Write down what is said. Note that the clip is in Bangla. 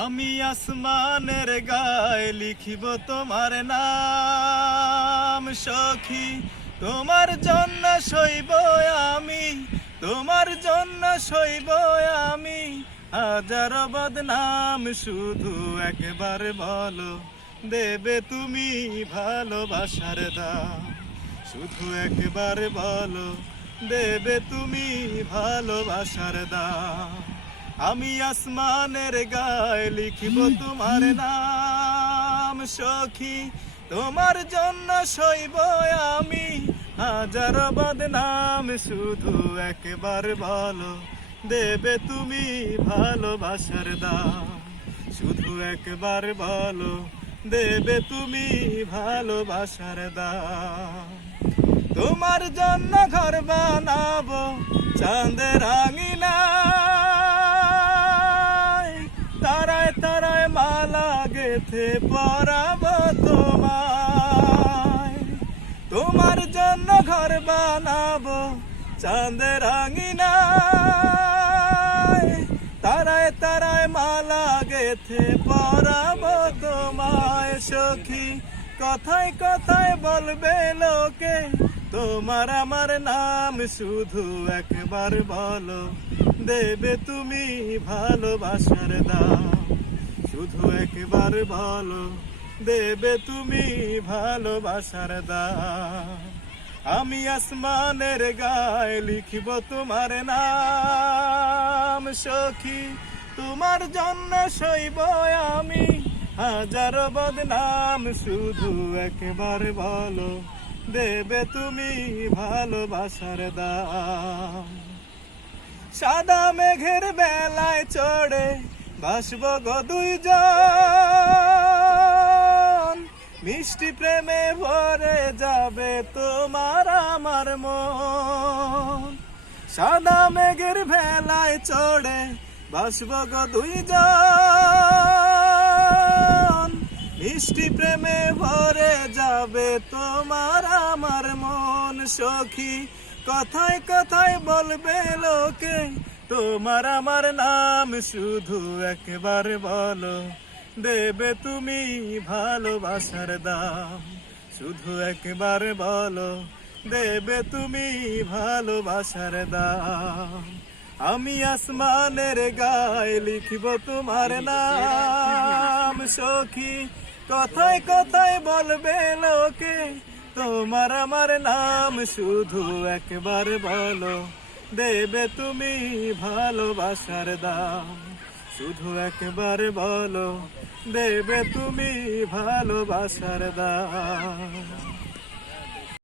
আমি আসমানের গায়ে লিখিব তোমার নাম সখী, তোমার জন্য সইব আমি, তোমার জন্য সইব আমি হাজার বদনাম। শুধু একবার বলো দেবে তুমি ভালোবাসার দাম, শুধু একবার বলো দেবে তুমি ভালোবাসার দাম। আমি আসমানের গায়ে লিখিব তোমার নাম সখী, তোমার জন্য সইব আমি হাজার বদনাম। শুধু একবার বলো দেবে তুমি ভালোবাসার দাম, শুধু একবার বলো দেবে তুমি ভালোবাসার দাম। তোমার জন্য ঘর বানাবো চাঁদের আঙিনায়, তারায় তারায় মালা গেথে পরাবো তোমায়। তোমার জন্য ঘর বানাবো চাঁদের আঙিনায়, তারায় তারায় মালা গেথে পরাবো তোমায়। সখী কথায় কথায় বলবে লোকে তোমার আমার নাম, শুধু একবার বলো দেবে তুমি ভালোবাসার দাম, শুধু একবার বলো দেবে তুমি ভালোবাসার দাম। আমি আসমানের গায়ে লিখিব তোমার নাম সখী, তোমার জন্য সইব আমি হাজার বদনাম। শুধু একবার বলো দেবে তুমি ভালোবাসার দাম। সাদা মেঘের বেলায় চড়ে ভাসব গো দুইজন, মিষ্টি প্রেমে ভরে যাবে তোমার আমার মন। সাদা মেঘের ভেলায় চড়ে ভাসব গো দুইজন, মিষ্টি প্রেমে ভরে যাবে তোমার আমার মন। সখী কথায় কথায় বলবে লোকে তোমার আমার নাম, শুধু একবার বলো দেবে তুমি ভালোবাসার দাম, শুধু একবার বলো দেবে তুমি ভালোবাসার দাম। আমি আসমানের গায়ে লিখিব তোমার নাম সখী, কথায় কথায় বলবে লোকে তোমার আমার নাম, শুধু একবার বলো দেবে তুমি ভালোবাসার দাম, শুধু একবার বলো দেবে তুমি ভালোবাসার দাম।